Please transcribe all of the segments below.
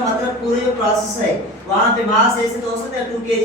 मतलब पूरे जो प्रोसेस है वहां पे मास ऐसे तो हो सकता है 2 kg,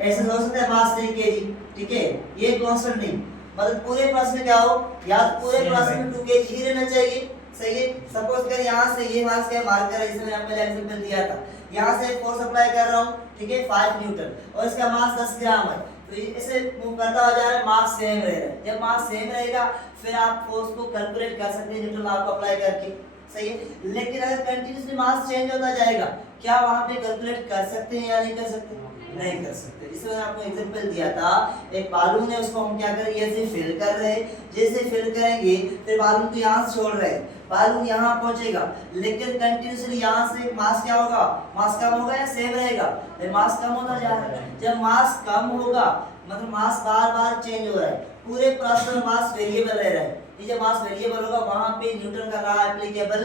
ऐसे तो हो सकता है मास 3 kg, ठीक है, ये कांस्टेंट नहीं, मतलब पूरे प्रोसेस में क्या हो, या तो पूरे प्रोसेस में 2 kg ही रहना चाहिए, सही है। सपोज कर यहाँ से ये मास क्या मार्कर है, इसमें मैंने एग्जांपल दिया था, यहाँ से फोर्स अप्लाई कर रहा हूँ, ठीक है, 5 न्यूटन और इसका मास 10 ग्राम है, तो इसे मूव करता हो जा रहा है, मास सेम रह रहा है। जब मास सेम रहेगा फिर आप फोर्स को कैलकुलेट कर सकते हैं न्यूटन लॉ को अप्लाई करके, सही है। लेकिन अगर कंटिन्यूअसली मास चेंज होता जाएगा, क्या वहां पे कैलकुलेट कर सकते हैं या नहीं कर सकते? नहीं कर सकते। इसमें मैंने आपको एग्जांपल दिया था, एक बालून है, उसको हम क्या कर रहे हैं, ऐसे फिल कर रहे हैं, जैसे फिल करेंगे फिर बालून को यहाँ से छोड़ रहे हैं, बालून यहाँ पहुंचेगा, लेकिन कंटिन्यूअसली यहाँ से मास क्या होगा, मास कम होगा या सेम रहेगा? मास कम होता जा रहा है। जब मास कम होगा मतलब मास बार बार चेंज हो रहा है, पूरे प्रोसेस में मास वेरिएबल रह रहा है, ये जब मास वेरिएबल होगा वहां पे न्यूटन का लॉ एप्लीकेबल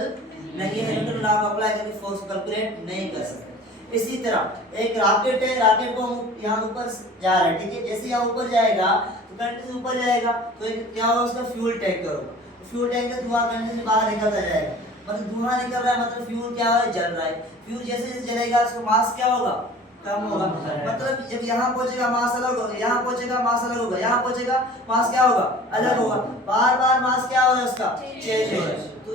नहीं है, न्यूटन लॉ को अप्लाई करके फोर्स कैलकुलेट नहीं कर सकते। इसी तरह एक रॉकेट है, रॉकेट को यहाँ ऊपर जा रहा है, ठीक है, जैसे यहाँ ऊपर जाएगा तो कंटिन्यू ऊपर जाएगा, तो क्या होगा, उसका फ्यूल टैंक करोगे, फ्यूल टैंक का धुआं कंटिन्यू बाहर निकलता जाएगा, मतलब धुआं निकल रहा है मतलब फ्यूल क्या है, जल रहा है। फ्यूल जैसे जैसे जलेगा उसका मास क्या होगा, कम होगा, मतलब जब यहाँ पहुंचेगा मास अलग होगा, यहाँ पहुंचेगा मास अलग होगा, यहाँ पहुंचेगा मास क्या होगा, अलग होगा, बार बार मास क्या हो रहा है उसका, चेंज हो रहा है। तो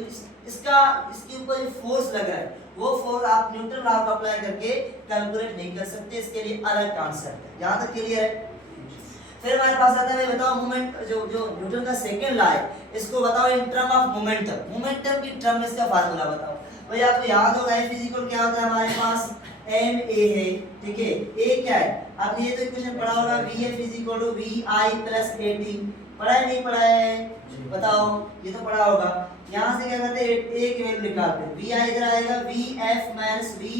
इसके ऊपर जो फोर्स लग रहा है वो फोर्स आप न्यूटन लॉ को अप्लाई करके कैलकुलेट नहीं कर सकते, इसके लिए अलग कॉन्सेप्ट है। यहाँ तक क्लियर है? फिर हमारे पास आता है, भाई बताओ मोमेंट, जो न्यूटन का सेकंड लॉ है इसको बताओ in term of momentum, momentum की टर्म में इसका फार्मूला बताओ। भाई आपको याद होगा F इक्वल क्या होता है हमारे पास, ma है, ठीक है, a क्या है, आपने ये तो इक्वेशन पढ़ा होगा, Vf vi + at, पढ़ा है नहीं पढ़ा है, बताओ, ये तो पढ़ा होगा। यहाँ से क्या करते हैं, a की वैल्यू निकालते हैं, vi इधर आएगा, Vf - vi,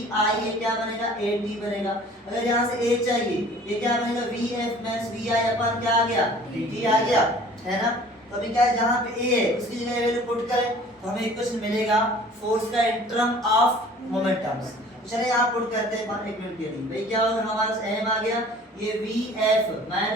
ये क्या बनेगा, at बनेगा। अगर यहाँ से a चाहिए, ये क्या बनेगा, Vf - vi अपन क्या आ गया, dt आ गया, है ना। तो अभी क्या है, जहाँ पे a है उसकी जगह वैल्यू पुट करें तो हमें इक्वेशन मिलेगा फोर्स का इन टर्म ऑफ मोमेंटम। चलिए आप पुट करते हैं 1 मिनट के लिए, भाई क्या होगा, हमारे पास m आ गया, ये Vf